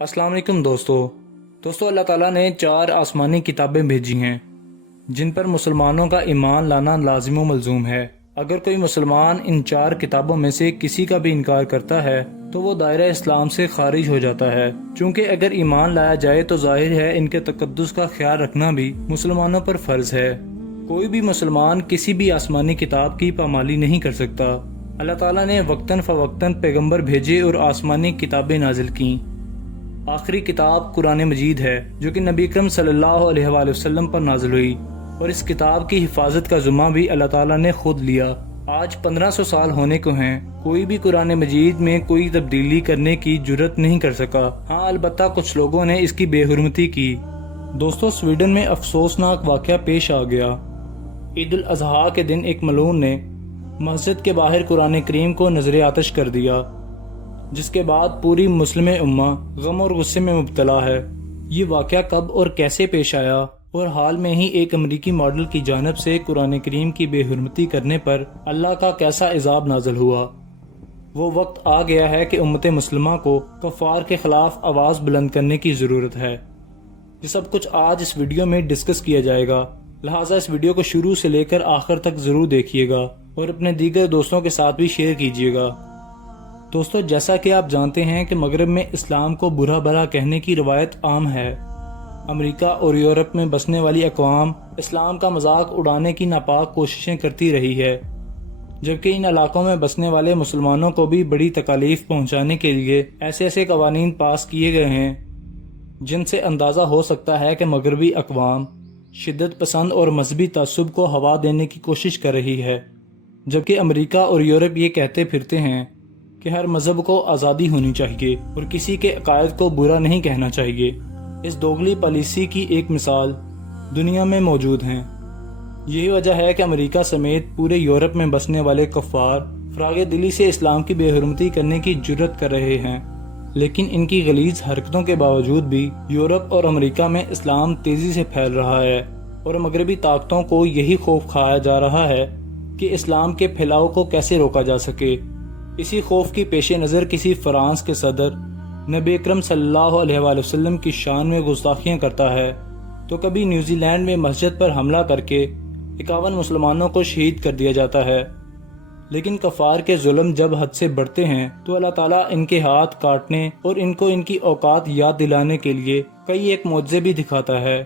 अस्सलाम वालेकुम दोस्तों अल्लाह ताला ने 4 आसमानी किताबें भेजी हैं जिन पर मुसलमानों का ईमान लाना लाजिम व मलजूम है। अगर कोई मुसलमान इन 4 किताबों में से किसी का भी इनकार करता है तो वो दायरा इस्लाम से खारिज हो जाता है। चूँकि अगर ईमान लाया जाए तो जाहिर है इनके तकद्दुस का ख्याल रखना भी मुसलमानों पर फ़र्ज है। कोई भी मुसलमान किसी भी आसमानी किताब की पामाली नहीं कर सकता। अल्लाह ताला ने वक्तन फ़वक्तन पैगंबर भेजे और आसमानी किताबें नाजिल की। आखिरी किताब कुरान मजीद है जो कि नबी अकरम सल्लल्लाहु अलैहि वसल्लम पर नाजिल हुई और इस किताब की हिफाजत का ज़िम्मा भी अल्लाह ताला ने खुद लिया। आज 1500 साल होने को हैं, कोई भी कुरान मजीद में कोई तब्दीली करने की जुर्रत नहीं कर सका। हाँ, अलबत्ता कुछ लोगों ने इसकी बेहुरमती की। दोस्तों, स्वीडन में अफसोसनाक वाक़या पेश आ गया। ईद उल अज़हा के दिन एक मलून ने मस्जिद के बाहर कुरान करीम को नजर आतश कर दिया, जिसके बाद पूरी मुस्लिम उम्मा गम और गुस्से में मुब्तला है। ये वाक़या कब और कैसे पेश आया और हाल में ही एक अमरीकी मॉडल की जानब से कुरान करीम की बेहुरमती करने पर अल्लाह का कैसा इज़ाब नाज़िल हुआ। वो वक्त आ गया है कि उम्मत मुस्लिमा को कफ़ार के ख़िलाफ़ आवाज़ बुलंद करने की ज़रूरत है। ये सब कुछ आज इस वीडियो में डिस्कस किया जाएगा, लिहाजा इस वीडियो को शुरू से लेकर आखिर तक ज़रूर देखिएगा और अपने दीगर दोस्तों के साथ भी शेयर कीजिएगा। दोस्तों, जैसा कि आप जानते हैं कि मगरब में इस्लाम को बुरा भला कहने की रवायत आम है। अमेरिका और यूरोप में बसने वाली अक़वाम इस्लाम का मजाक उड़ाने की नापाक कोशिशें करती रही है, जबकि इन इलाकों में बसने वाले मुसलमानों को भी बड़ी तकालीफ पहुंचाने के लिए ऐसे ऐसे कवानीन पास किए गए हैं जिनसे अंदाज़ा हो सकता है कि मगरबी अक़वाम शिद्दत पसंद और मजहबी तअस्सुब को हवा देने की कोशिश कर रही है, जबकि अमेरिका और यूरोप ये कहते फिरते हैं कि हर मजहब को आज़ादी होनी चाहिए और किसी के अकायद को बुरा नहीं कहना चाहिए। इस दोगली पॉलिसी की एक मिसाल दुनिया में मौजूद है। यही वजह है कि अमेरिका समेत पूरे यूरोप में बसने वाले कफ़ार फ़राग़ दिली से इस्लाम की बेहुरमती करने की जुर्रत कर रहे हैं, लेकिन इनकी गलीज़ हरकतों के बावजूद भी यूरोप और अमेरिका में इस्लाम तेज़ी से फैल रहा है और मगरबी ताकतों को यही खौफ खाया जा रहा है कि इस्लाम के फैलाव को कैसे रोका जा सके। इसी खौफ की पेश नज़र किसी फ्रांस के सदर नबी अकरम सल्लल्लाहु अलैहि वसल्लम की शान में गुस्ताखियाँ करता है, तो कभी न्यूजीलैंड में मस्जिद पर हमला करके 51 मुसलमानों को शहीद कर दिया जाता है। लेकिन कफ़ार के जुल्म जब हद से बढ़ते हैं तो अल्लाह ताला इनके हाथ काटने और इनको इनकी औकात याद दिलाने के लिए कई एक मौजज़े भी दिखाता है।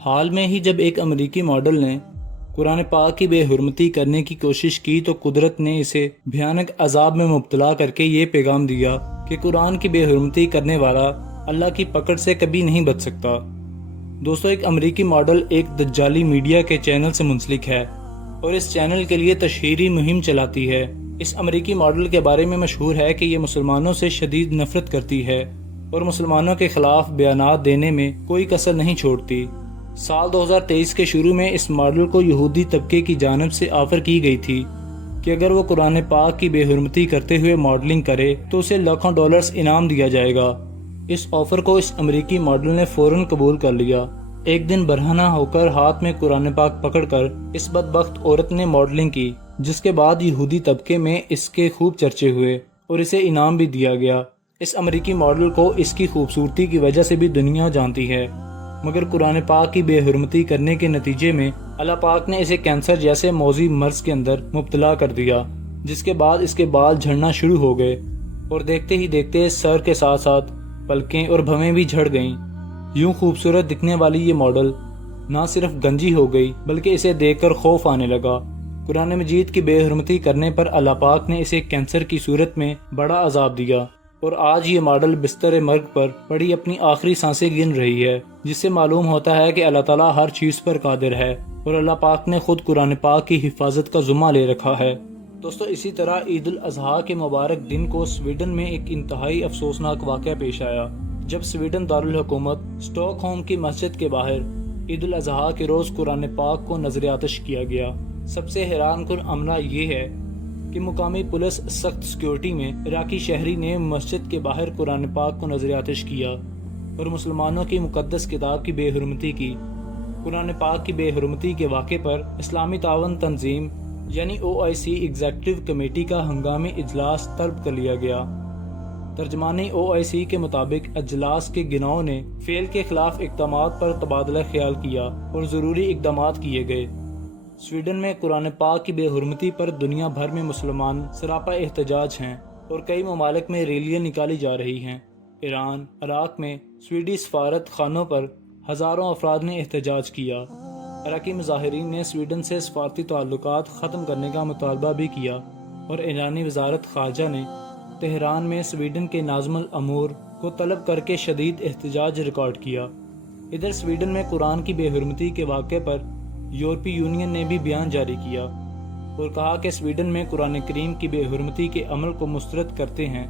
हाल में ही जब एक अमेरिकी मॉडल ने कुरान पाक की बेहुरमती करने की कोशिश की तो कुदरत ने इसे भयानक अजाब में मुब्तला करके ये पैगाम दिया कि कुरान की बेहुरमती करने वाला अल्लाह की पकड़ से कभी नहीं बच सकता। दोस्तों, एक अमेरिकी मॉडल एक दज्जाली मीडिया के चैनल से मुंसलिक है और इस चैनल के लिए तशहीरी मुहिम चलाती है। इस अमेरिकी मॉडल के बारे में मशहूर है कि ये मुसलमानों से शदीद नफरत करती है और मुसलमानों के खिलाफ बयानात देने में कोई कसर नहीं छोड़ती। साल 2023 के शुरू में इस मॉडल को यहूदी तबके की जानिब से ऑफर की गई थी कि अगर वो कुरान पाक की बेहुरमती करते हुए मॉडलिंग करे तो उसे लाखों डॉलर्स इनाम दिया जाएगा। इस ऑफर को इस अमेरिकी मॉडल ने फौरन कबूल कर लिया। एक दिन बरहना होकर हाथ में कुरान पाक पकड़कर इस बदबख्त औरत ने मॉडलिंग की, जिसके बाद यहूदी तबके में इसके खूब चर्चे हुए और इसे इनाम भी दिया गया। इस अमेरिकी मॉडल को इसकी खूबसूरती की वजह से भी दुनिया जानती है, मगर कुरान पाक की बेहुरमती करने के नतीजे में अल्लाह पाक ने इसे कैंसर जैसे मौजी मर्ज के अंदर मुब्तला कर दिया, जिसके बाद इसके बाल झड़ना शुरू हो गए और देखते ही देखते सर के साथ साथ पलकें और भवें भी झड़ गईं। यूं खूबसूरत दिखने वाली ये मॉडल ना सिर्फ गंजी हो गई बल्कि इसे देखकर खौफ आने लगा। कुरान मजीद की बेहुरमती करने पर अल्लाह पाक ने इसे कैंसर की सूरत में बड़ा अजाब दिया और आज ये मॉडल बिस्तर मर्ग पर पड़ी अपनी आखिरी सांसें गिन रही है, जिससे मालूम होता है कि अल्लाह ताला हर चीज़ पर कादिर है और अल्लाह पाक ने खुद कुरान पाक की हिफाजत का ज़िम्मा ले रखा है। दोस्तों, इसी तरह ईद उल अज़हा के मुबारक दिन को स्वीडन में एक इंतहाई अफसोसनाक वाक़या पेश आया, जब स्वीडन दारुल हुकूमत स्टॉकहोम की मस्जिद के बाहर ईद उल अज़हा के रोज़ कुरान पाक को नजर आतश किया गया। सबसे हैरानकुन अमरा ये है कि मुकामी पुलिस सख्त सिक्योरिटी में इराकी शहरी ने मस्जिद के बाहर कुरान पाक को नजर आतश किया और मुसलमानों की मुकद्दस किताब की बेहुरमती की। कुरान पाक की बेहुरमती के वाक़े पर इस्लामी तावन तंजीम यानी OIC एग्जीक्यूटिव कमेटी का हंगामी इजलास तलब कर लिया गया। ترجمانی OIC کے مطابق اجلاس کے گناؤں نے فعل کے خلاف اقدامات پر تبادلہ خیال کیا اور ضروری اقدامات کیے گئے۔ سویڈن میں قرآن پاک کی بے حرمتی پر دنیا بھر میں مسلمان سراپا احتجاج ہیں اور کئی ممالک میں ریلیاں نکالی جا رہی ہیں۔ ایران، عراق میں سویڈی سفارت خانوں پر ہزاروں افراد نے احتجاج کیا۔ عراقی مظاہرین نے سویڈن سے سفارتی تعلقات ختم کرنے کا مطالبہ بھی کیا اور ایرانی وزارت خارجہ نے تہران میں سویڈن کے ناظم الامور کو طلب کر کے شدید احتجاج ریکارڈ کیا۔ ادھر سویڈن میں قرآن کی بے حرمتی کے واقعے پر یورپی یونین نے بھی بیان جاری کیا اور کہا کہ سویڈن میں قرآن کریم کی بے حرمتی کے عمل کو مسترد کرتے ہیں۔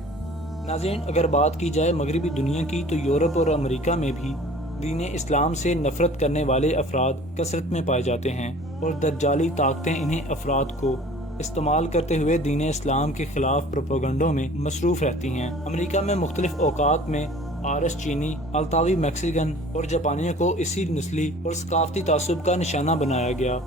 ناظرین، اگر بات کی جائے مغربی دنیا کی تو یورپ اور امریکہ میں بھی دین اسلام سے نفرت کرنے والے افراد کثرت میں پائے جاتے ہیں اور دجالی طاقتیں انہیں افراد کو استعمال کرتے ہوئے دین اسلام کے خلاف پروپیگنڈوں میں مصروف رہتی ہیں۔ امریکہ میں مختلف اوقات میں آرش چینی، التاوی میکسیکن اور جاپانیوں کو اسی نسلی اور ثقافتی تعصب کا نشانہ بنایا گیا۔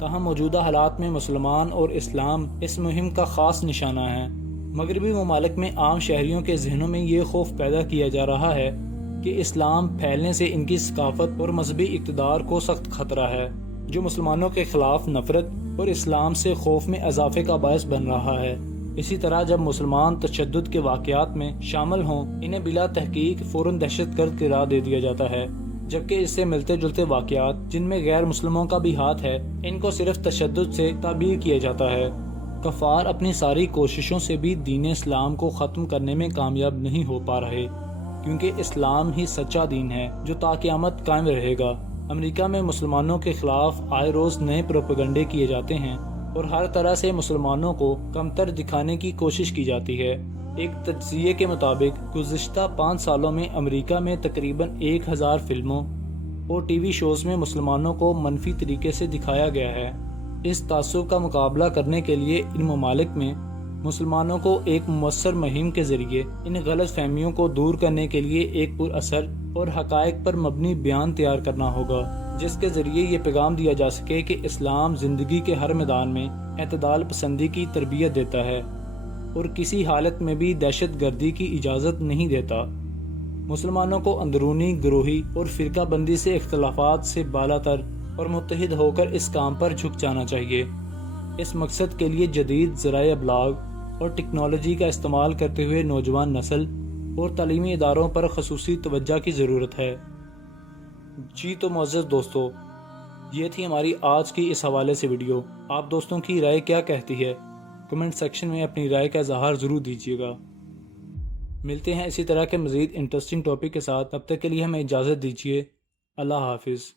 تاہم موجودہ حالات میں مسلمان اور اسلام اس مہم کا خاص نشانہ ہیں۔ مغربی ممالک میں عام شہریوں کے ذہنوں میں یہ خوف پیدا کیا جا رہا ہے کہ اسلام پھیلنے سے ان کی ثقافت اور مذہبی اقتدار کو سخت خطرہ ہے، جو مسلمانوں کے خلاف نفرت اور اسلام سے خوف میں اضافے کا باعث بن رہا ہے۔ اسی طرح جب مسلمان تشدد کے واقعات میں شامل ہوں، انہیں بلا تحقیق فوراً دہشت گرد قرار دے دیا جاتا ہے، جبکہ اس سے ملتے جلتے واقعات جن میں غیر مسلموں کا بھی ہاتھ ہے، ان کو صرف تشدد سے تعبیر کیا جاتا ہے۔ کفار اپنی ساری کوششوں سے بھی دین اسلام کو ختم کرنے میں کامیاب نہیں ہو پا رہے، کیونکہ اسلام ہی سچا دین ہے جو تا قیامت قائم رہے گا۔ امریکہ میں مسلمانوں کے خلاف آئے روز نئے پروپیگنڈے کیے جاتے ہیں اور ہر طرح سے مسلمانوں کو کمتر دکھانے کی کوشش کی جاتی ہے۔ ایک تجزیے کے مطابق گزشتہ 5 سالوں میں امریکہ میں تقریباً 1000 فلموں اور ٹی وی شوز میں مسلمانوں کو منفی طریقے سے دکھایا گیا ہے۔ اس تعصب کا مقابلہ کرنے کے لیے ان ممالک میں مسلمانوں کو ایک مؤثر مہم کے ذریعے ان غلط فہمیوں کو دور کرنے کے لیے ایک پر اثر اور حقائق پر مبنی بیان تیار کرنا ہوگا، جس کے ذریعے یہ پیغام دیا جا سکے کہ اسلام زندگی کے ہر میدان میں اعتدال پسندی کی تربیت دیتا ہے اور کسی حالت میں بھی دہشت گردی کی اجازت نہیں دیتا۔ مسلمانوں کو اندرونی گروہی اور فرقہ بندی سے اختلافات سے بالا تر اور متحد ہو کر اس کام پر جھک جانا چاہیے۔ اس مقصد کے لیے جدید ذرائع ابلاغ اور ٹیکنالوجی کا استعمال کرتے ہوئے نوجوان نسل اور تعلیمی اداروں پر خصوصی توجہ کی ضرورت ہے۔ جی تو معزز دوستو، یہ تھی ہماری آج کی اس حوالے سے ویڈیو۔ آپ دوستوں کی رائے کیا کہتی ہے؟ کمنٹ سیکشن میں اپنی رائے کا اظہار ضرور دیجیے گا۔ ملتے ہیں اسی طرح کے مزید انٹرسٹنگ ٹاپک کے ساتھ، تب تک کے لیے ہمیں اجازت دیجیے۔ اللہ حافظ۔